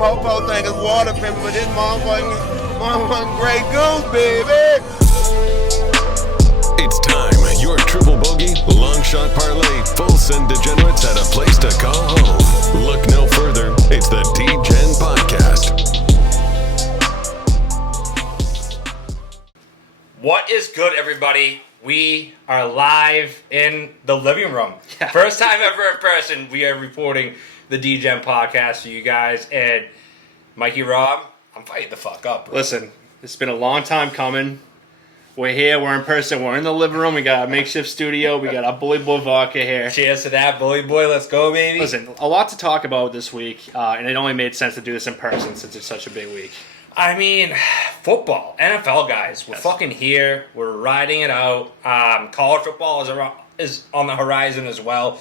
popo thing is water pimping, but this motherfucking Grey Goose, baby. It's time. Your triple bogey, long shot parlay, full send degenerates at a place to call home. Look no further. It's the DGEN podcast. What is good, everybody? We are live in the living room. First time ever in person. We are reporting the DGEN podcast for you guys. And Mikey, Rob, I'm fighting the fuck up, bro. Listen, it's been a long time coming. We're here, we're in person, we're in the living room, we got a makeshift studio, we got our Bully Boy vodka here. Cheers to that, Bully Boy. Let's go, baby. Listen, a lot to talk about this week, and it only made sense to do this in person since it's such a big week. I mean, football, NFL guys, we're fucking here. We're riding it out. College football is on the horizon as well.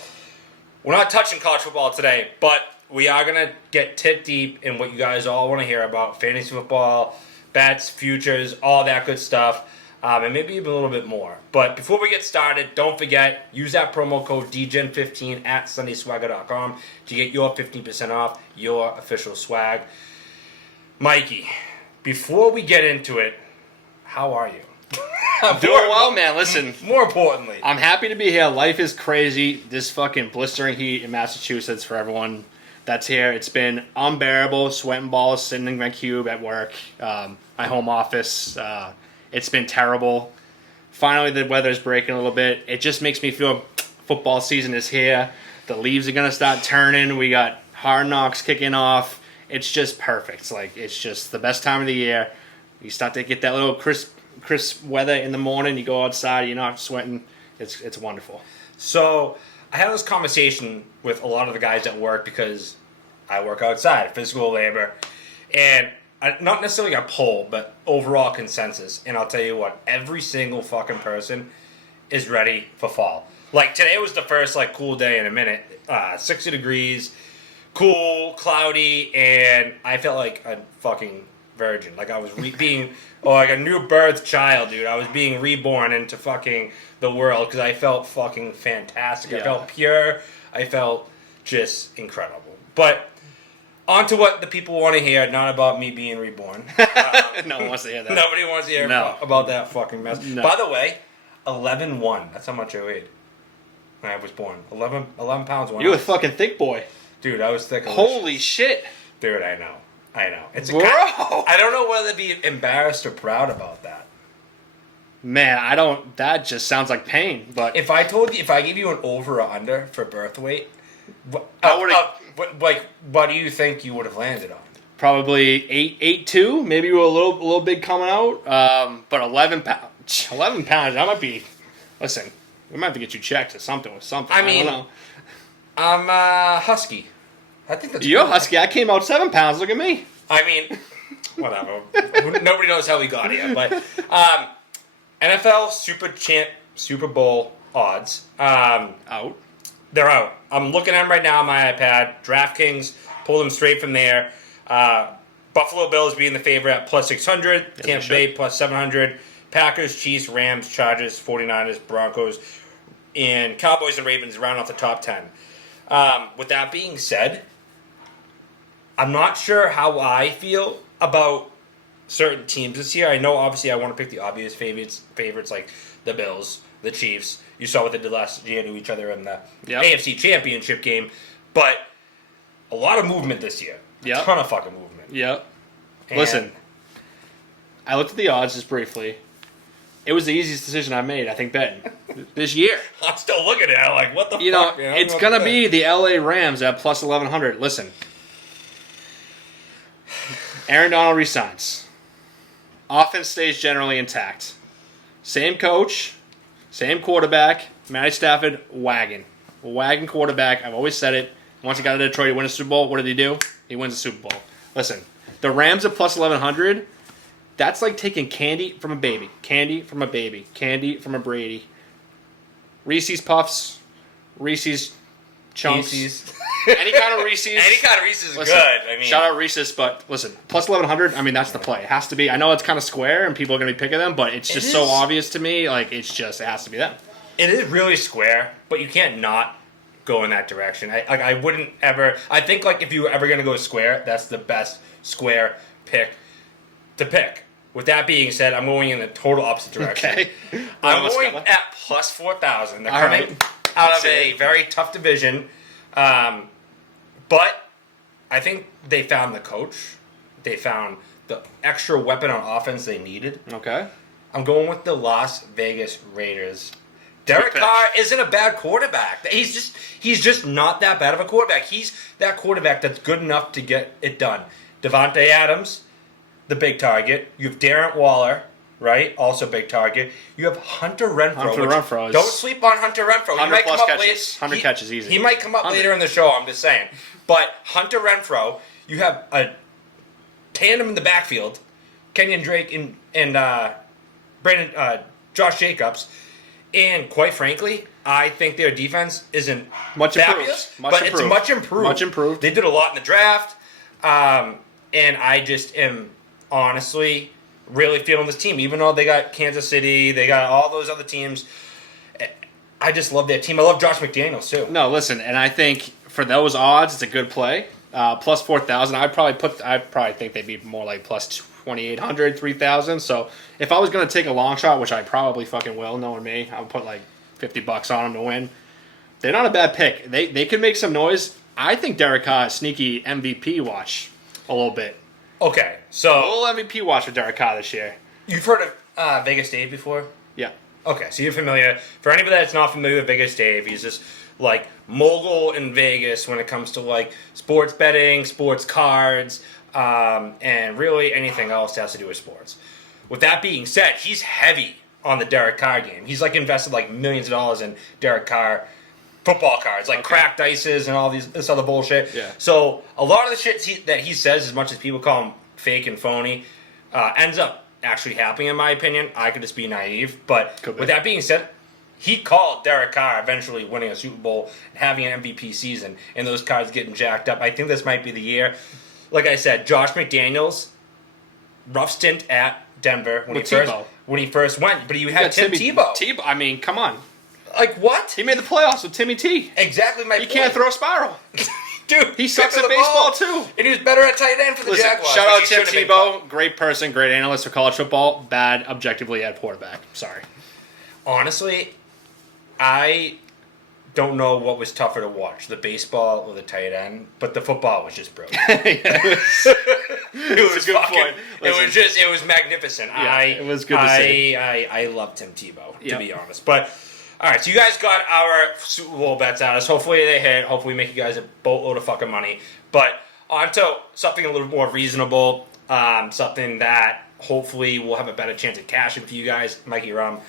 We're not touching college football today, but we are going to get tit deep in what you guys all want to hear about. Fantasy football, bets, futures, all that good stuff. And maybe even a little bit more. But before we get started, don't forget, use that promo code DGEN15 at SundaySwagger.com to get your 15% off your official swag. Mikey, before we get into it, how are you? I'm doing well, man. Listen, more importantly, I'm happy to be here. Life is crazy. This fucking blistering heat in Massachusetts for everyone that's here. It's been unbearable. Sweating balls sitting in my cube at work, my home office. It's been terrible. Finally, the weather's breaking a little bit. It just makes me feel football season is here. The leaves are going to start turning. We got Hard Knocks kicking off. It's just perfect. It's just the best time of the year. You start to get that little crisp weather in the morning. You go outside. You're not sweating. It's wonderful. So I had this conversation with a lot of the guys at work because I work outside, physical labor. And not necessarily a poll, but overall consensus. And I'll tell you what, every single fucking person is ready for fall. Like, today was the first, cool day in a minute. 60 degrees, cool, cloudy, and I felt like a fucking virgin. Like, I was being, like a new birth child, dude. I was being reborn into fucking the world because I felt fucking fantastic. Yeah. I felt pure. I felt just incredible. But on to what the people want to hear, not about me being reborn. No one wants to hear that. Nobody wants to hear about that fucking mess. No. By the way, 11-1. That's how much I weighed when I was born. 11 pounds. You a fucking thick boy. Dude, I was thick. Holy shit. Dude, I know. It's Bro. I don't know whether to be embarrassed or proud about that. Man, that just sounds like pain. But if I gave you an over or under for birth weight, what do you think you would have landed on? Probably 8'2". Maybe you were a little big coming out. But 11 pounds. 11 pounds. That might be. Listen, we might have to get you checked or something with something. I don't know. I'm husky. I think that's. You're husky. I came out 7 pounds. Look at me. I mean, whatever. Nobody knows how we got here, but NFL Super Bowl odds. Out. They're out. I'm looking at them right now on my iPad. DraftKings, pull them straight from there. Buffalo Bills being the favorite at plus 600. Tampa Bay plus 700. Packers, Chiefs, Rams, Chargers, 49ers, Broncos, and Cowboys and Ravens round off the top 10. With that being said, I'm not sure how I feel about certain teams this year. I know, obviously, I want to pick the obvious favorites like the Bills, the Chiefs. You saw what they did last year to each other in the AFC Championship game. But a lot of movement this year. A ton of fucking movement. Yep. Listen, I looked at the odds just briefly. It was the easiest decision I made, I think, betting this year. I'm still looking at it. I'm like, what the fuck, man? It's going to be the LA Rams at plus 1,100. Listen. Aaron Donald resigns. Offense stays generally intact. Same coach. Same quarterback, Matty Stafford, wagon quarterback. I've always said it. Once he got to Detroit, he won a Super Bowl. What did he do? He wins a Super Bowl. Listen, the Rams at plus 1,100, that's like taking candy from a baby. Candy from a baby. Candy from a Brady. Reese's Puffs. Reese's Chunks. Any kind of Reese's. Any kind of Reese's is good. Shout out Reese's, but listen, plus 1,100, that's the play. It has to be. I know it's kind of square and people are going to be picking them, but it's just so obvious to me. It has to be them. It is really square, but you can't not go in that direction. I wouldn't ever. I think like if you were ever gonna go square, that's the best square pick to pick. With that being said, I'm going in the total opposite direction. Okay. I'm going at plus 4,000. They're All coming right. out Let's of see a it. very tough division, but I think they found the coach. They found the extra weapon on offense they needed. Okay. I'm going with the Las Vegas Raiders. Derek pick. Carr isn't a bad quarterback. He's just not that bad of a quarterback. He's that quarterback that's good enough to get it done. Devontae Adams, the big target. You have Darren Waller, right? Also big target. You have Hunter Renfrow. Hunter Renfrow is- Don't sleep on Hunter Renfrow. 100 plus catches. 100 catches easy. He might come up 100. later in the show, I'm just saying. But Hunter Renfrow, you have a tandem in the backfield. Kenyon Drake and Josh Jacobs. And quite frankly, I think their defense isn't Much improved. fabulous, Much but improved. it's much improved. Much improved. They did a lot in the draft, and I just am honestly really feeling this team. Even though they got Kansas City, they got all those other teams. I just love their team. I love Josh McDaniels too. No, listen, and I think for those odds, it's a good play. Plus 4,000. I probably think they'd be more like plus 2,800, 3,000. So if I was going to take a long shot, which I probably fucking will, knowing me, I would put like $50 on them to win. They're not a bad pick. They could make some noise. I think Derek Carr is sneaky MVP watch a little bit. Okay, A so little MVP watch for Derek Carr this year. you've heard of Vegas Dave before? Yeah. Okay, so you're familiar. For anybody that's not familiar with Vegas Dave, he's this like mogul in Vegas when it comes to like sports betting, sports cards, and really anything else that has to do with sports. With that being said, he's heavy on the Derek Carr game. He's like invested like millions of dollars in Derek Carr football cards, like cracked ices and all this other bullshit. Yeah. So a lot of the shit that he says, as much as people call him fake and phony, ends up actually happening in my opinion. I could just be naive, but Could be. with that being said, he called Derek Carr eventually winning a Super Bowl and having an MVP season, and those cards getting jacked up. I think this might be the year. Like I said, Josh McDaniels, rough stint at Denver when With he Tebow. when he first went, but you had Yeah, Tim Tebow. I mean, come on. Like what? He made the playoffs with Timmy T. Exactly my He point. can't throw a spiral. Dude, He sucks pick at the baseball ball. too. And he was better at tight end for the Listen, Jaguars. shout which out he Tim should have been Tebow, great person, great analyst for college football. Bad objectively at quarterback. Sorry. Honestly, I don't know what was tougher to watch, the baseball or the tight end, but the football was just brilliant. It was a good fucking, point. it was magnificent. Yeah, it was good to see. I love Tim Tebow, to Yep. be honest. But all right, so you guys got our Super Bowl bets out of us. Hopefully they hit. Hopefully we make you guys a boatload of fucking money. But on to something a little more reasonable, something that hopefully we'll have a better chance at cashing for you guys. Mikey Rum,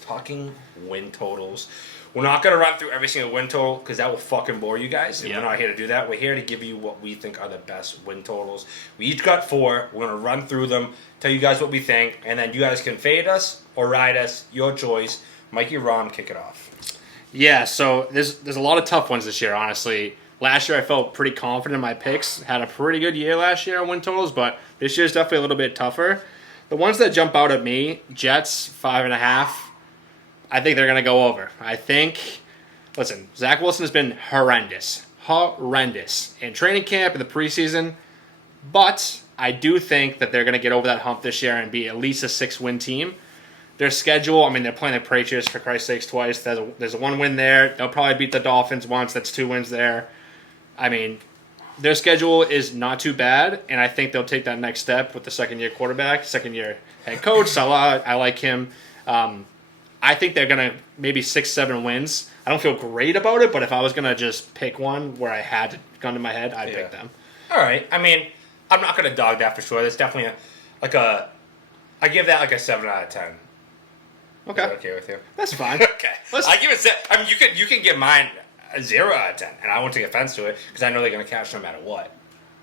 talking win totals. We're not going to run through every single win total because that will fucking bore you guys. And Yeah. we're not here to do that. We're here to give you what we think are the best win totals. We each got 4. We're going to run through them, tell you guys what we think, and then you guys can fade us or ride us. Your choice. Mikey Rom, kick it off. Yeah, so there's a lot of tough ones this year, honestly. Last year I felt pretty confident in my picks. Had a pretty good year last year on win totals, but this year's definitely a little bit tougher. The ones that jump out at me, Jets, 5.5. I think they're going to go over. Listen, Zach Wilson has been horrendous in training camp, in the preseason, but I do think that they're going to get over that hump this year and be at least a 6-win team. Their schedule, I mean, they're playing the Patriots, for Christ's sakes, twice. There's a 1 win there. They'll probably beat the Dolphins once. That's 2 wins there. I mean, their schedule is not too bad, and I think they'll take that next step with the second-year quarterback, second-year head coach. Salah, I like him. I think they're going to maybe 6-7 wins. I don't feel great about it, but if I was going to just pick one where I had to gun to my head, I'd pick them. All right. I mean, I'm not going to dog that for sure. That's definitely I give that like a 7 out of 10. Okay. Is that okay with you? That's fine. Okay. Listen. I give it. I mean, you can give mine a 0 out of 10, and I won't take offense to it because I know they're going to cash no matter what.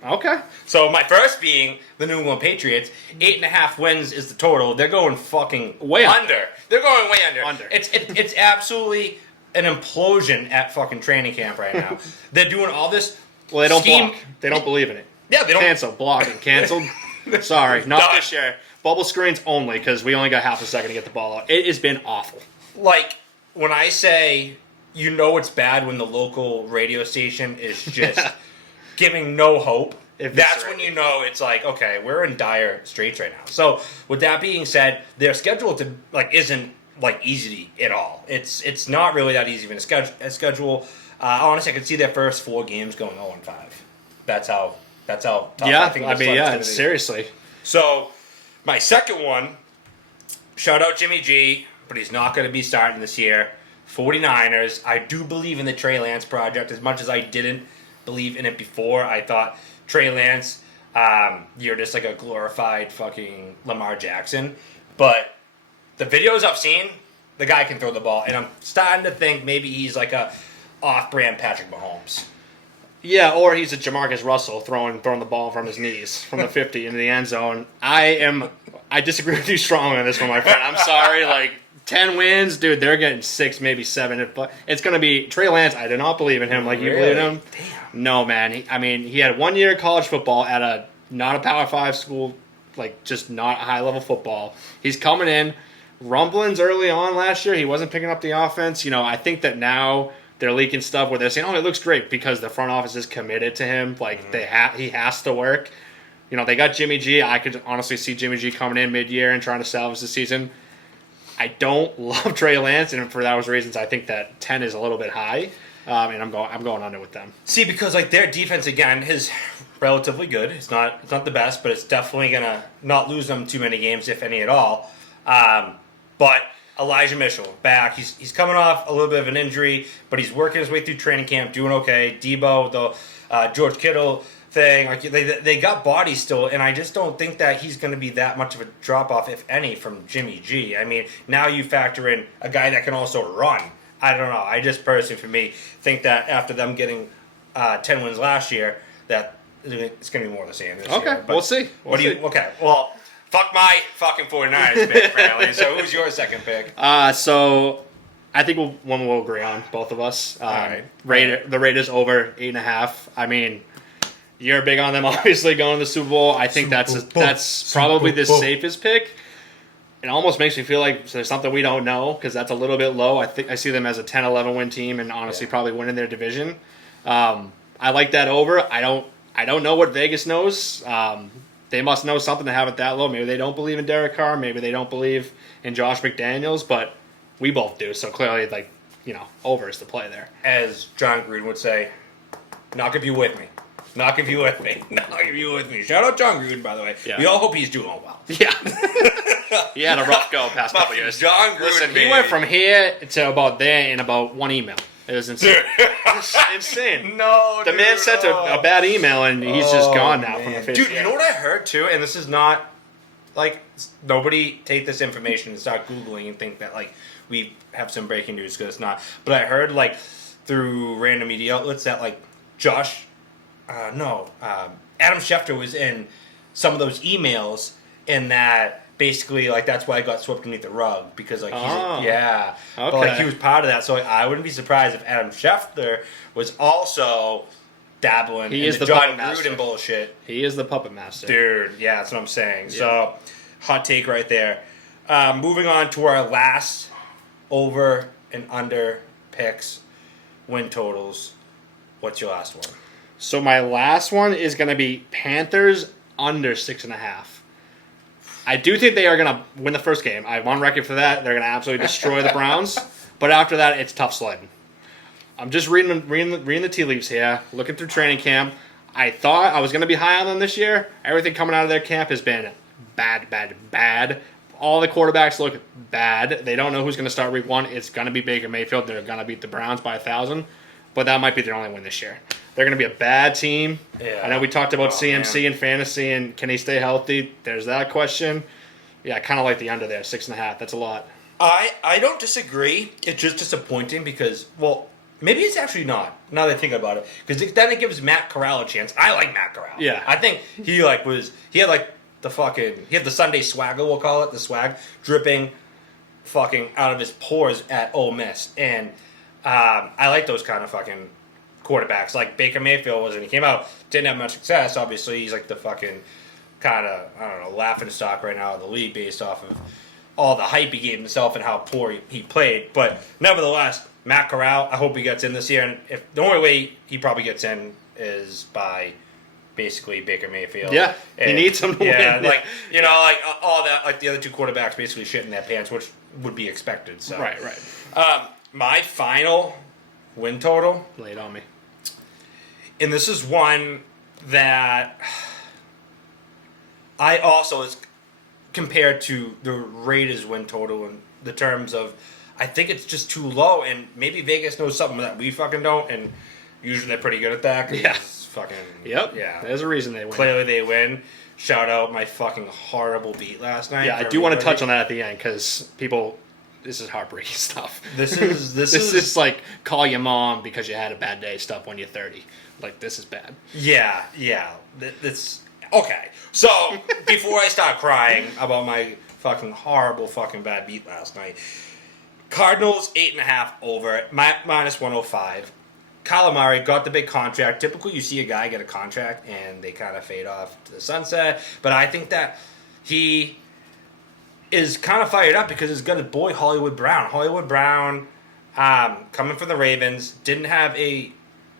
Okay. So my first being the New England Patriots, 8.5 wins is the total. They're going fucking Way under. They're going way under. Under. It's absolutely an implosion at fucking training camp right now. They're doing all this. Well, they don't scheme- block. They don't believe in it. Yeah, they don't. Canceled. Blocking. Canceled. Sorry. Not Done. this year. Bubble screens only because we only got half a second to get the ball out. It has been awful. Like when I say you know it's bad when the local radio station is just giving no hope. That's when you know it's like, okay, we're in dire straits right now. So with that being said, their schedule to isn't easy at all. It's not really that easy of a schedule. Honestly, I could see their first 4 games going 0-5. That's how tough I think. Seriously. So my second one, shout out Jimmy G, but he's not going to be starting this year. 49ers. I do believe in the Trey Lance project as much as I didn't believe in it before. I thought Trey Lance, you're just like a glorified fucking Lamar Jackson. But the videos I've seen, the guy can throw the ball. And I'm starting to think maybe he's like a off-brand Patrick Mahomes. Yeah, or he's a Jamarcus Russell throwing the ball from his knees from the 50 into the end zone. I disagree with you strongly on this one, my friend. I'm sorry. 10 wins, dude. They're getting 6, maybe 7. But it's going to be Trey Lance. I do not believe in him like you believe in him. Damn. No, man. He had 1 year of college football at not a Power 5 school, just not high-level football. He's coming in. Rumblings early on last year, he wasn't picking up the offense. I think that now they're leaking stuff where they're saying, it looks great because the front office is committed to him. He has to work. They got Jimmy G. I could honestly see Jimmy G coming in mid-year and trying to salvage the season. I don't love Trey Lance, and for those reasons, I think that 10 is a little bit high, and I'm going under with them. See, because their defense again is relatively good. It's not the best, but it's definitely gonna not lose them too many games, if any at all. But Elijah Mitchell back. He's coming off a little bit of an injury, but he's working his way through training camp, doing okay. Debo, the George Kittle thing, they got bodies still, and I just don't think that he's going to be that much of a drop off, if any, from Jimmy G. I mean, now you factor in a guy that can also run. I don't know. I just personally, for me, think that after them getting 10 wins last year, that it's going to be more of the same this year. Okay, we'll see. Okay, well, fuck my fucking 49ers pick, apparently. So who's your second pick? So I think we'll agree on, both of us. All right. The Raiders over 8.5. I mean, you're big on them, obviously, going to the Super Bowl. I think that's probably the safest pick. It almost makes me feel like there's something we don't know because that's a little bit low. I think I see them as a 10-11 win team and honestly probably winning their division. I like that over. I don't know what Vegas knows. They must know something to have it that low. Maybe they don't believe in Derek Carr. Maybe they don't believe in Josh McDaniels. But we both do. So clearly, over is the play there. As John Gruden would say, knock if you with me. Knock if you with me. Knock if you with me. Shout out John Gruden, by the way. Yeah. We all hope he's doing well. Yeah. He had a rough go past couple years. John Gruden, listen, he went from here to about there in about 1 email. It was insane. It's insane. No, the man sent a bad email, and he's just gone now from the face. Dude, you know what I heard, too? And this is not, nobody take this information and start Googling and think that, we have some breaking news, because it's not. But I heard, through random media outlets that, Adam Schefter was in some of those emails, and that basically that's why I got swept underneath the rug because he was part of that. So I wouldn't be surprised if Adam Schefter was also dabbling in the John Gruden bullshit. He is the puppet master, dude. Yeah, that's what I'm saying. Yeah. So hot take right there. Moving on to our last over and under picks, win totals. What's your last one? So my last one is going to be Panthers under 6.5. I do think they are going to win the first game. I'm on record for that. They're going to absolutely destroy the Browns. But after that, it's tough sledding. I'm just reading the tea leaves here, looking through training camp. I thought I was going to be high on them this year. Everything coming out of their camp has been bad. All the quarterbacks look bad. They don't know who's going to start week 1. It's going to be Baker Mayfield. They're going to beat the Browns by 1,000. But that might be their only win this year. They're going to be a bad team. Yeah. I know we talked about CMC and fantasy and can he stay healthy. There's that question. Yeah, I kind of like the under there, 6.5. That's a lot. I don't disagree. It's just disappointing because, maybe it's actually not, now that I think about it. Because then it gives Matt Corral a chance. I like Matt Corral. Yeah. I think he had the Sunday swagger, we'll call it, the swag, dripping fucking out of his pores at Ole Miss. And I like those kind of fucking quarterbacks. Like Baker Mayfield was when he came out, didn't have much success. Obviously, he's the fucking kind of, laughing stock right now in the league based off of all the hype he gave himself and how poor he played. But nevertheless, Matt Corral, I hope he gets in this year. And if the only way he probably gets in is by basically Baker Mayfield. Yeah, he needs him to win. Like, all that, like the other two quarterbacks basically shit in their pants, which would be expected. So Right. My final win total, Lay it on me. and this is one that I also is compared to the Raiders win total in the terms of I think it's just too low, and maybe Vegas knows something that we fucking don't, and usually they're pretty good at that. Yeah. Fucking. Yep. Yeah. There's a reason they win. Clearly they win. Shout out my fucking horrible beat last night. Yeah, I do want to touch on that at the end because people, this is heartbreaking stuff. This is This is like call your mom because you had a bad day stuff when you're 30. Like, this is bad. Yeah. That's okay. So before I start crying about my fucking horrible fucking bad beat last night, Cardinals 8.5 over minus 105. Kyler Murray got the big contract. Typically, you see a guy get a contract and they kind of fade off to the sunset. But I think that he is kind of fired up because he's got his boy Hollywood Brown. Hollywood Brown, coming from the Ravens, didn't have a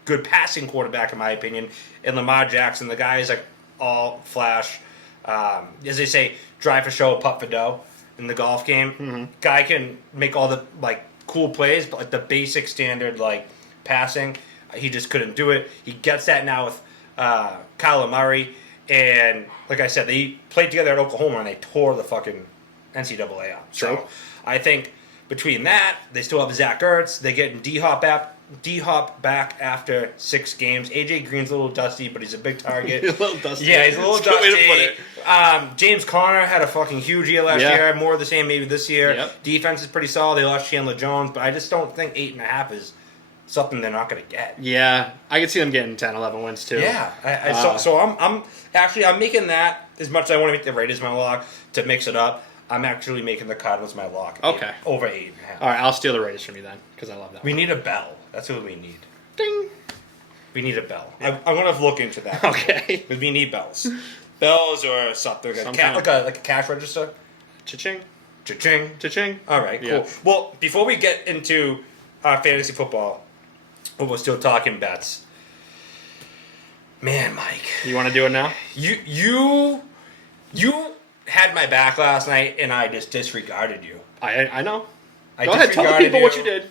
good passing quarterback in my opinion. And Lamar Jackson, the guy is like all flash, as they say, drive for show, putt for dough in the golf game. Mm-hmm. Guy can make all the like cool plays, but like the basic standard like passing, he just couldn't do it. He gets that now with Kyler Murray, and like I said, they played together at Oklahoma and they tore the fucking NCAA up. So I think between that, they still have Zach Ertz. They get D-Hop back after 6 games. AJ Green's a little dusty, but he's a big target. He's a little dusty. Yeah, he's a little That's a good dusty. way to put it. James Conner had a fucking huge year last year. More of the same maybe this year. Yep. Defense is pretty solid. They lost Chandler Jones, but I just don't think 8.5 is something they're not going to get. Yeah, I could see them getting 10, 11 wins too. Yeah, so I'm making that as much as I want to make the Raiders my lock to mix it up. I'm actually making the Cardinals my lock. Okay. Over 8.5. All right, I'll steal the Raiders from you then because I love that We one. need a bell. That's what we need. Ding. We need a bell. I'm going to look into that. Okay. Because we need bells. Bells or something. Some Like a cash register. Cha-ching. Cha-ching. Cha-ching. All right, cool. Yeah. Well, before we get into fantasy football, but we're still talking bets. Man, Mike. You want to do it now? You had my back last night, and I just disregarded you. I know. I Go ahead, tell the disregarded people what you did.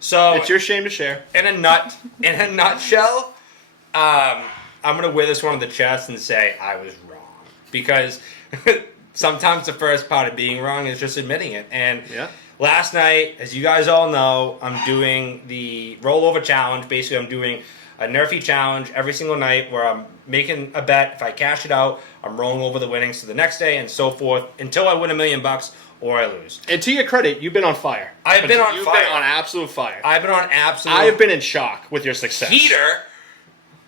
So It's your shame to share. in a nutshell, I'm gonna wear this one on the chest and say I was wrong because sometimes the first part of being wrong is just admitting it. And last night, as you guys all know, I'm doing the rollover challenge. Basically, I'm doing a Nerfy challenge every single night where I'm making a bet. If I cash it out, I'm rolling over the winnings to the next day and so forth until I win $1 million or I lose. And to your credit, you've been on fire. You've been on absolute fire. I've been on absolute. I have been in shock with your success. Heater.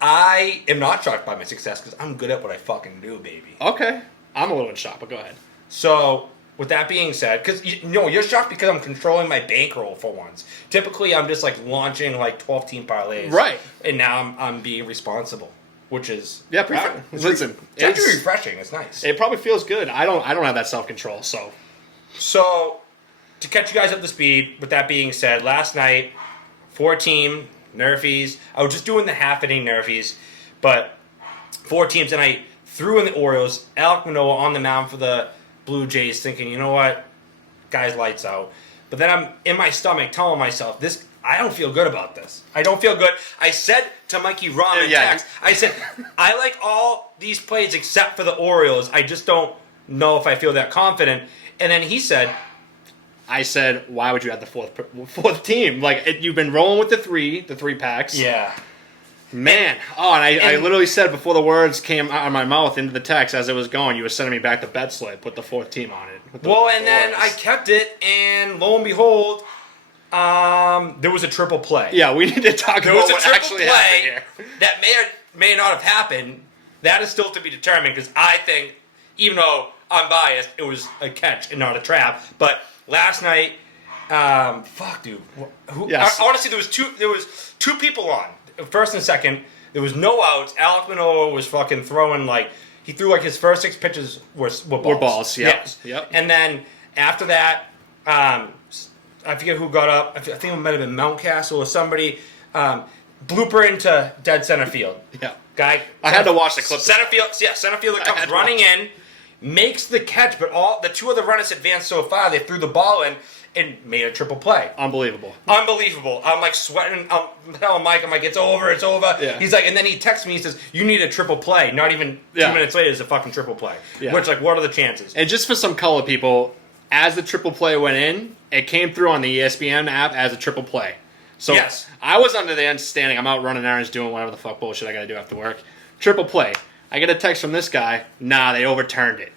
I am not shocked by my success because I'm good at what I fucking do, baby. Okay. I'm a little in shock, but go ahead. So, with that being said, because you're shocked because I'm controlling my bankroll for once. Typically, I'm just like launching like 12-team parlays, Right? And now I'm being responsible, which is Listen, it's actually refreshing. It's nice. It probably feels good. I don't have that self control, so. So, to catch you guys up to speed, with that being said, last night, 4-team Nerfies. I was just doing the half-inning Nerfies, but 4 teams, and I threw in the Orioles. Alek Manoah on the mound for the Blue Jays, thinking, you know what, guy's lights out. But then I'm in my stomach telling myself, I don't feel good about this. I don't feel good. I said to Mikey Rom in text, I said, I like all these plays except for the Orioles. I just don't know if I feel that confident. And then he said, I said, why would you add the fourth team? Like, you've been rolling with the three packs. yeah. Man. I literally said before the words came out of my mouth into the text as it was going, you were sending me back the bet slip with the 4th team on it. Then I kept it, and lo and behold, there was a triple play. Yeah, we need to talk about what actually happened here. That may or may not have happened. That is still to be determined, because I think, even though I'm biased, it was a catch and not a trap. But last night, fuck, dude. Yes. Honestly, there was two people on. First and second, there was no outs. Alek Manoah was fucking throwing he threw his first 6 pitches were balls. Were balls, yep. Yes. Yep. And then after that, I forget who got up. I think it might have been Mountcastle or somebody. Blooper into dead center field. Yeah. Guy. I had to watch the clip. Center fielder comes running in, makes the catch, but the two other runners advanced so far, they threw the ball in and made a triple play. Unbelievable. I'm like sweating. I'm telling Mike, I'm like, it's over. Yeah. He's like, and then he texts me, he says, you need a triple play. Not even 2 minutes later, it's a fucking triple play. Yeah. Which, like, what are the chances? And just for some color, people, as the triple play went in, it came through on the ESPN app as a triple play. So yes. I was under the understanding, I'm out running errands, doing whatever the fuck bullshit I gotta do after work. Triple play. I get a text from this guy, nah, they overturned it.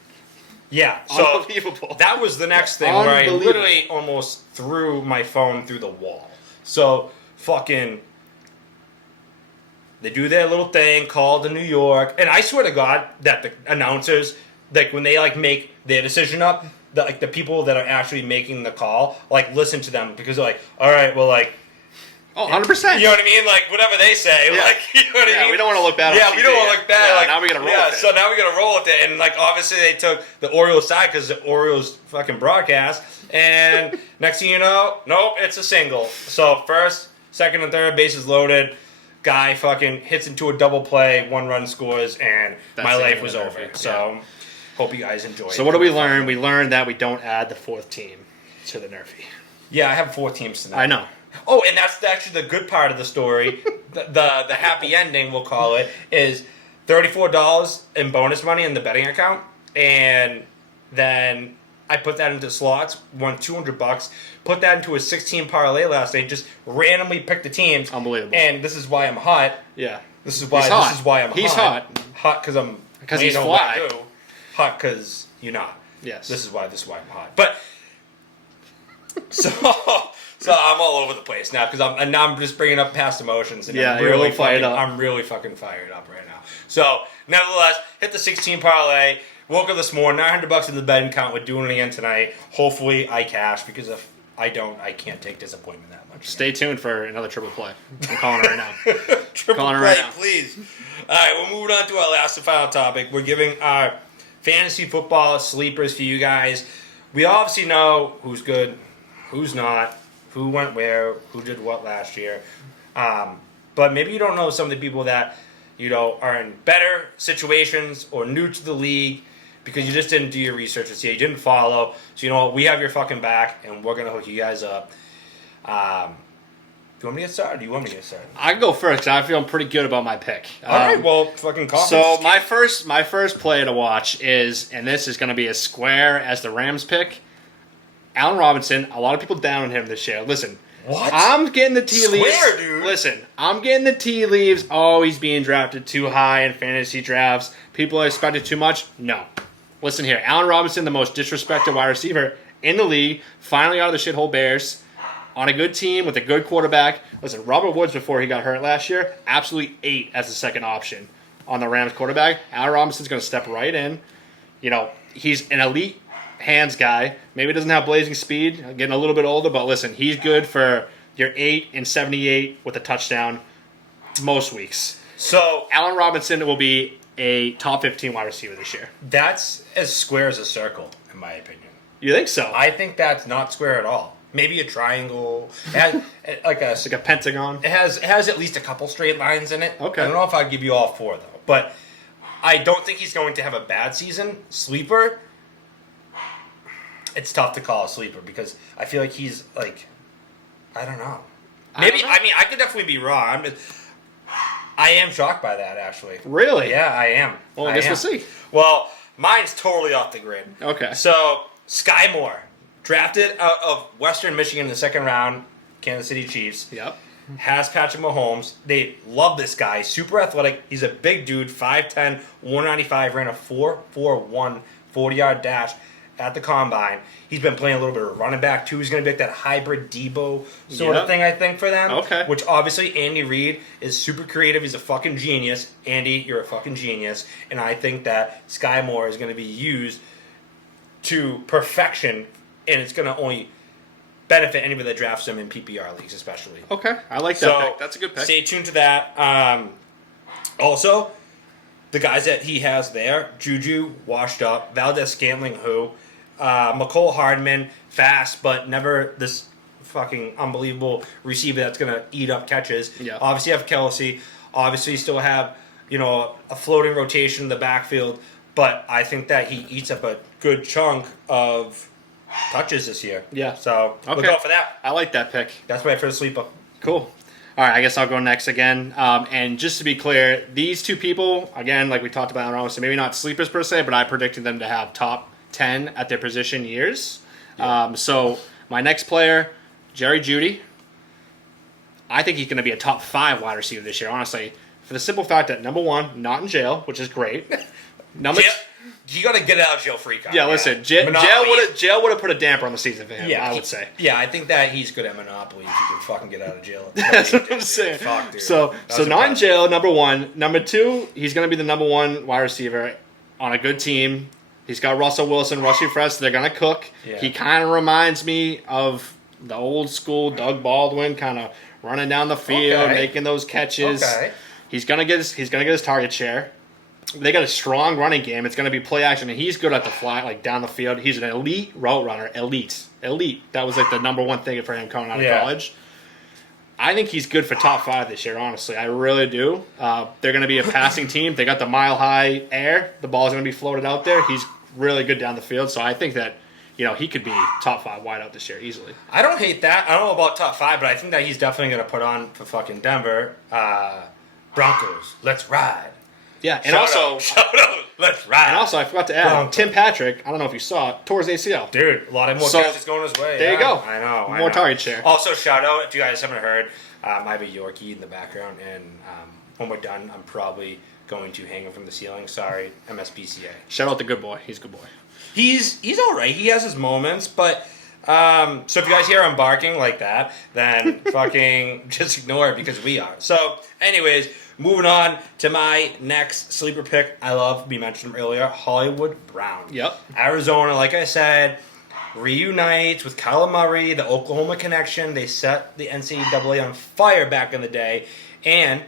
Yeah, so Unbelievable. that was the next thing where I literally almost threw my phone through the wall. So fucking, they do their little thing, call to New York, and I swear to God that the announcers, like when they like make their decision up, the people that are actually making the call, like listen to them because they're like, all right, well like. Oh, 100%. You know what I mean? Like, whatever they say. Yeah. Like, you know what I mean? We don't want to look bad on TV. We don't want to look bad. Yeah, like, now we got to roll with it. So now we got to roll with it. And, like, obviously they took the Orioles side because the Orioles fucking broadcast. And next thing you know, nope, it's a single. So first, second, and third bases loaded. Guy fucking hits into a double play, 1 run scores, and my life was over. Yeah. So hope you guys enjoyed. So what did we learn? We learned that we don't add the 4th team to the Nerfy. Yeah, I have 4 teams tonight. I know. Oh, and that's actually the good part of the story. the happy ending, we'll call it, is $34 in bonus money in the betting account, and then I put that into slots, won $200, put that into a 16 parlay last night, just randomly picked the teams. Unbelievable. And this is why I'm hot. Yeah. This is why. He's hot. This is why I'm He's hot. hot. Hot because he's fly. Wagyu. Hot because you're not. Yes. This is why I'm hot. But so I'm all over the place now because I'm just bringing up past emotions and Yeah, I'm you're really a little fired up. I'm really fucking fired up right now. So nevertheless, hit the 16 parlay. Woke up this morning, $900 in the betting account. We're doing it again tonight. Hopefully I cash because if I don't, I can't take disappointment that much. Stay tuned for another triple play. I'm calling it right now. Triple Calling it play, right now. please. All right, we're moving on to our last and final topic. We're giving our fantasy football sleepers for you guys. We obviously know who's good, who's not, who went where, who did what last year. But maybe you don't know some of the people that, are in better situations or new to the league because you just didn't do your research this year. You didn't follow. So you know what? We have your fucking back, and we're going to hook you guys up. Do you want me to get started? Do you want me to get started? I can go first because I feel pretty good about my pick. All right, well, fucking call. So my first play to watch is, and this is going to be as square as the Rams pick, Allen Robinson. A lot of people down on him this year. Listen, what? I'm getting the tea leaves. Square, dude. Listen, I'm getting the tea leaves. Oh, he's being drafted too high in fantasy drafts. People are expecting too much. No. Listen here, Allen Robinson, the most disrespected wide receiver in the league, finally out of the shithole Bears, on a good team with a good quarterback. Listen, Robert Woods, before he got hurt last year, absolutely ate as the second option on the Rams quarterback. Allen Robinson's going to step right in. He's an elite hands guy. Maybe doesn't have blazing speed, getting a little bit older, but listen, he's good for your 8 and 78 with a touchdown most weeks. So Allen Robinson will be a top 15 wide receiver this year. that's as square as a circle, in my opinion. You think so? I think that's not square at all. Maybe a triangle. It has Like a pentagon. It has at least a couple straight lines in it. Okay. I don't know if I'd give you all 4 though, but I don't think he's going to have a bad season. Sleeper. It's tough to call a sleeper because I feel like he's like, I don't know. Maybe I could definitely be wrong. I am shocked by that actually. Really? Yeah, I am. Well, I guess we'll see. Well, mine's totally off the grid. Okay. So, Sky Moore, drafted out of Western Michigan in the 2nd round, Kansas City Chiefs. Yep. Has Patrick Mahomes. They love this guy. Super athletic. He's a big dude, 5'10", 195, ran a 4.41 40-yard dash at the combine. He's been playing a little bit of running back, too. He's going to be like that hybrid Debo sort of thing, I think, for them. Okay. Which, obviously, Andy Reid is super creative. He's a fucking genius. Andy, you're a fucking genius. And I think that Sky Moore is going to be used to perfection, and it's going to only benefit anybody that drafts him in PPR leagues, especially. Okay. I like that pick. That's a good pick. Stay tuned to that. Also, the guys that he has there, Juju, washed up. Valdez Scantling, McCole Hardman, fast, but never this fucking unbelievable receiver that's going to eat up catches. Yeah. Obviously, you have Kelsey. Obviously, you still have, a floating rotation in the backfield. But I think that he eats up a good chunk of touches this year. Yeah. So look Okay. out for that. I like that pick. That's my first sleeper. Cool. All right, I guess I'll go next again. And just to be clear, these two people, again, like we talked about in so maybe not sleepers per se, but I predicted them to have top 10 at their position years. Yeah. So my next player, Jerry Jeudy, I think he's going to be a top 5 wide receiver this year, honestly, for the simple fact that, number one, not in jail, which is great. You got to get out of jail free card. Yeah, listen, jail would have put a damper on the season for him, I would say. Yeah, I think that he's good at Monopoly if he can fucking get out of jail. That's what I'm saying. Fuck, dude. So not in jail, number one. Number two, he's going to be the number 1 wide receiver on a good team. He's got Russell Wilson, rushing for us. They're going to cook. Yeah. He kind of reminds me of the old school Doug Baldwin, kind of running down the field, making those catches. Okay. He's going to get his target share. They got a strong running game. It's going to be play action, and he's good at the fly, like down the field. He's an elite route runner. Elite. That was like the number 1 thing for him coming out of college. I think he's good for top 5 this year, honestly. I really do. They're going to be a passing team. They got the mile-high air. The ball's going to be floated out there. He's really good down the field, so I think that he could be top 5 wideout this year easily. I don't hate that. I don't know about top 5, but I think that he's definitely going to put on for fucking Denver. Broncos, let's ride. Yeah, and also, let's ride. And also, I forgot to add, Tim Patrick, I don't know if you saw it, tore his ACL. Dude, a lot of more catches going his way. There you go. I know. More target share. Also, shout out, if you guys haven't heard, I have a Yorkie in the background, and when we're done, I'm probably going to hang him from the ceiling. Sorry, MSPCA. Shout out the good boy. He's a good boy. He's all right. He has his moments, but so if you guys hear him barking like that, then fucking just ignore it because we are. So, anyways, moving on to my next sleeper pick. We mentioned him earlier, Hollywood Brown. Yep. Arizona, like I said, reunites with Kyler Murray, the Oklahoma connection. They set the NCAA on fire back in the day, and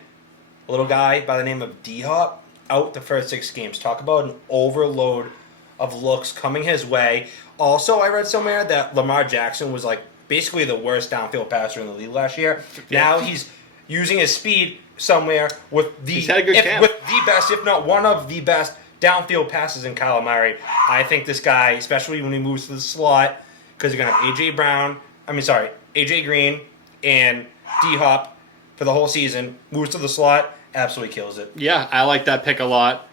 a little guy by the name of D-Hop out the first 6 games. Talk about an overload of looks coming his way. Also, I read somewhere that Lamar Jackson was like basically the worst downfield passer in the league last year. Yeah. Now he's using his speed somewhere with the best, if not one of the best downfield passes in Kyler Murray. I think this guy, especially when he moves to the slot, because you're gonna have AJ Green and D-Hop for the whole season, moves to the slot, absolutely kills it. Yeah, I like that pick a lot.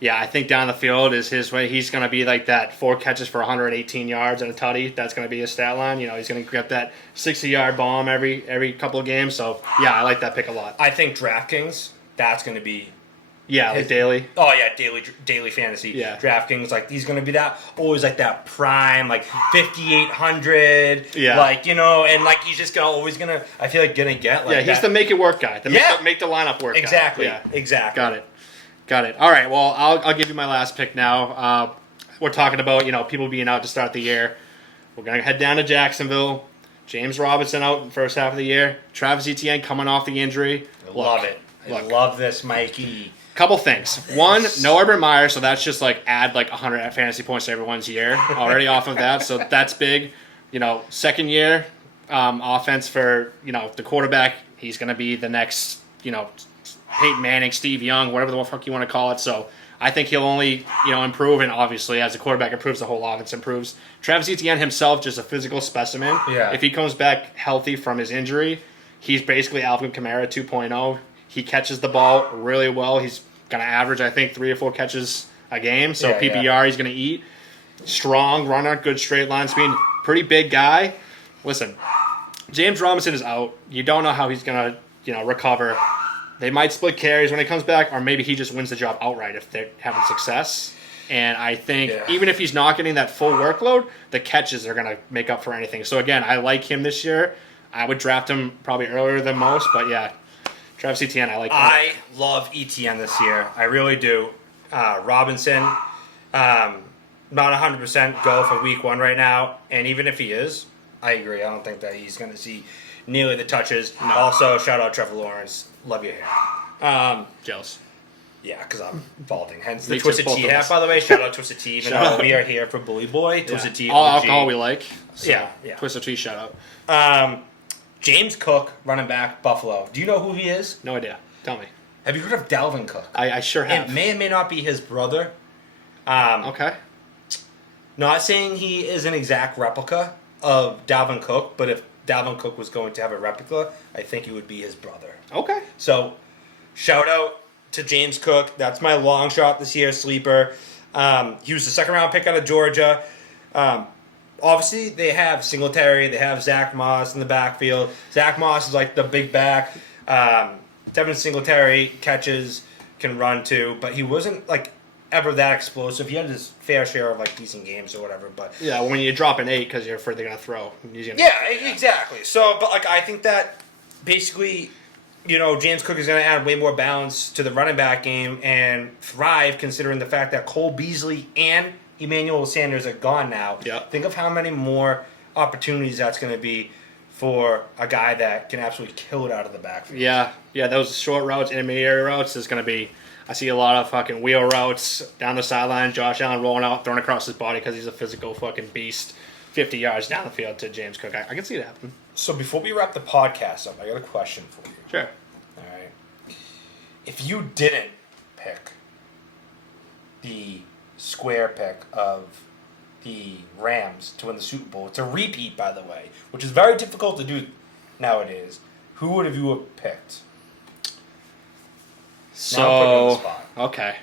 Yeah, I think down the field is his way. He's going to be like that 4 catches for 118 yards and a tutty. That's going to be his stat line. He's going to get that 60-yard bomb every couple of games. So, yeah, I like that pick a lot. I think DraftKings, that's going to be... Yeah, like daily. Oh, yeah, daily fantasy. Yeah. DraftKings, like, he's going to be always like that prime, like, 5,800. Yeah. And, like, he's just always going to, I feel like, going to get, like, he's the make-it-work guy. Make the lineup work exactly. guy. Yeah, exactly. Got it. All right, well, I'll give you my last pick now. We're talking about, people being out to start the year. We're going to head down to Jacksonville. James Robinson out in the first half of the year. Travis Etienne coming off the injury. Love it. I love this, Mikey. Couple things. One, no Urban Meyer, so that's just add 100 fantasy points to everyone's year already off of that. So that's big. Second year offense for, the quarterback. He's going to be the next, Peyton Manning, Steve Young, whatever the fuck you want to call it. So I think he'll only, improve, and obviously as the quarterback improves, the whole offense improves. Travis Etienne himself, just a physical specimen. Yeah. If he comes back healthy from his injury, he's basically Alvin Kamara 2.0. He catches the ball really well. He's going to average, I think, 3 or 4 catches a game. So PPR, he's going to eat. Strong runner, good straight line speed, pretty big guy. Listen, James Robinson is out. You don't know how he's going to, recover. They might split carries when he comes back, or maybe he just wins the job outright if they're having success. And I think even if he's not getting that full workload, the catches are going to make up for anything. So, again, I like him this year. I would draft him probably earlier than most, but, yeah, Travis Etienne, I like him. I love Etienne this year. I really do. Robinson, not 100% go for week 1 right now. And even if he is, I agree. I don't think that he's going to see nearly the touches. No. Also, shout out Trevor Lawrence. Love your hair. Jealous. Yeah, because I'm balding. Hence the Me too, Twisted both Tea of hat, us. by the way. Shout out Twisted Tea. Even Shout though out. we are here for Bully Boy. Twisted Tea. All OG. alcohol we like. So Yeah. Twisted Tea, shout out. James Cook, running back, Buffalo. Do you know who he is? No idea. Tell me. Have you heard of Dalvin Cook? I sure have. It may or may not be his brother. Okay. Not saying he is an exact replica of Dalvin Cook, but if Dalvin Cook was going to have a replica, I think it would be his brother. Okay. So, shout out to James Cook. That's my long shot this year, sleeper. He was the second round pick out of Georgia. Obviously, they have Singletary. They have Zach Moss in the backfield. Zach Moss is like the big back. Devin Singletary catches, can run too, but he wasn't like ever that explosive. He had his fair share of like decent games or whatever, but Yeah, when you drop an 8 because you're afraid they're gonna throw. exactly. So, but like I think that basically, James Cook is going to add way more balance to the running back game and thrive, considering the fact that Cole Beasley and Emmanuel Sanders are gone now. Yeah. Think of how many more opportunities that's going to be for a guy that can absolutely kill it out of the backfield. Yeah, those short routes, intermediate routes is going to be. I see a lot of fucking wheel routes down the sideline. Josh Allen rolling out, throwing across his body because he's a physical fucking beast. 50 yards down the field to James Cook. I can see it happen. So before we wrap the podcast up, I got a question for you. Sure. All right. If you didn't pick the square pick of the Rams to win the Super Bowl, it's a repeat, by the way, which is very difficult to do nowadays, who would have you have picked? Now I'm putting you on the So, spot. okay.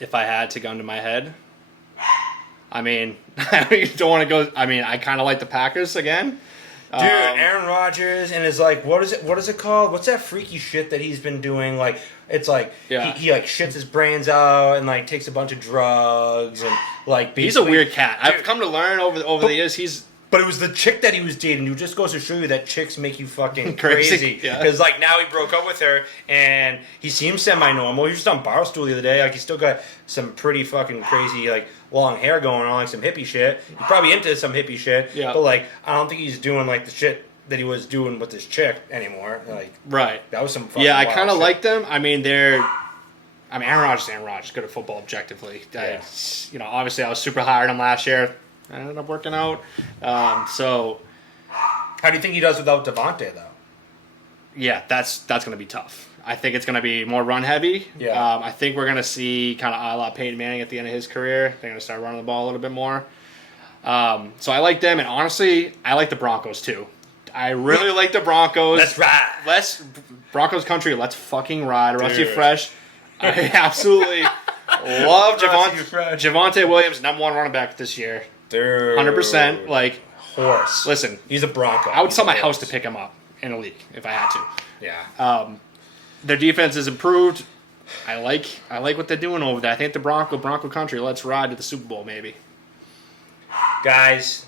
If I had to gun to my head, I mean, I don't want to go. I mean, I kind of like the Packers again. Dude, Aaron Rodgers and his like, what is it called? What's that freaky shit that he's been doing? Like, it's like Yeah. he like shits his brains out and like takes a bunch of drugs and like. He's a basically- weird cat. I've Dude, come to learn over the years. But it was the chick that he was dating, who just goes to show you that chicks make you fucking Crazy, crazy. yeah. Because like now he broke up with her and he seems semi-normal. He was just on Barstool the other day. Like he's still got some pretty fucking crazy like long hair going on, like some hippie shit. He's probably into some hippie shit. Yeah. But like I don't think he's doing like the shit that he was doing with this chick anymore. Like Right. that was some fucking Yeah, I wild kind of shit. like them. I mean, Aaron Rodgers, good at football objectively. Yeah. Obviously I was super high on him last year. I ended up working out. So, How do you think he does without Devontae though? yeah, that's going to be tough. I think it's going to be more run heavy. Yeah. I think we're going to see kind of a la Peyton Manning at the end of his career. They're going to start running the ball a little bit more. So I like them, and honestly, I like the Broncos too. I really like the Broncos. Let's ride. Let's Broncos country. Let's fucking ride. Rusty Dude. Fresh. I absolutely love Rusty Fresh. Javonte Williams, number 1 running back this year. Dude. 100%. Like, horse. listen, He's a Bronco. I would sell my He's a house to horse. pick him up in a league if I had to. Yeah. Their defense is improved. I like what they're doing over there. I think the Bronco country. Let's ride to the Super Bowl, maybe. Guys,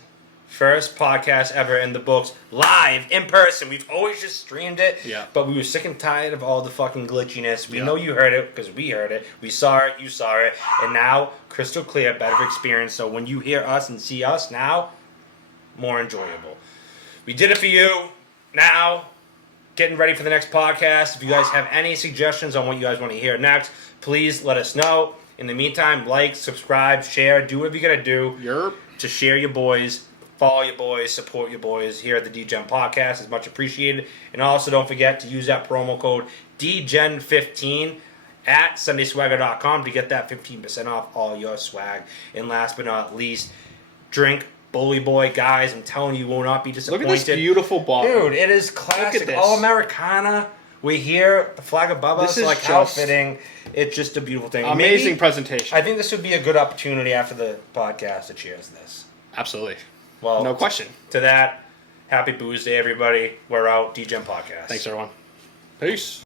first podcast ever in the books, live, in person. We've always just streamed it, Yeah. but we were sick and tired of all the fucking glitchiness. We Yeah. know you heard it because we heard it. We saw it, you saw it, and now crystal clear, better experience. So when you hear us and see us now, more enjoyable. We did it for you. Now, getting ready for the next podcast. If you guys have any suggestions on what you guys want to hear next, please let us know. In the meantime, like, subscribe, share, do whatever you gotta do Yerp. to share your boys, follow your boys, support your boys here at the DGEN Podcast is much appreciated. And also don't forget to use that promo code DGEN15 at SundaySwagger.com to get that 15% off all your swag. And last but not least, drink Bully Boy. Guys, I'm telling you, you will not be Look disappointed. at this beautiful bottle. Dude, it is classic. this. All Americana. We hear the flag above This us, is like how just fitting. It's just a beautiful thing. Amazing Maybe- presentation. I think this would be a good opportunity after the podcast to cheers this. Absolutely. Well, No question. To that, happy Booze Day, everybody. We're out. DGEN Podcast. Thanks, everyone. Peace.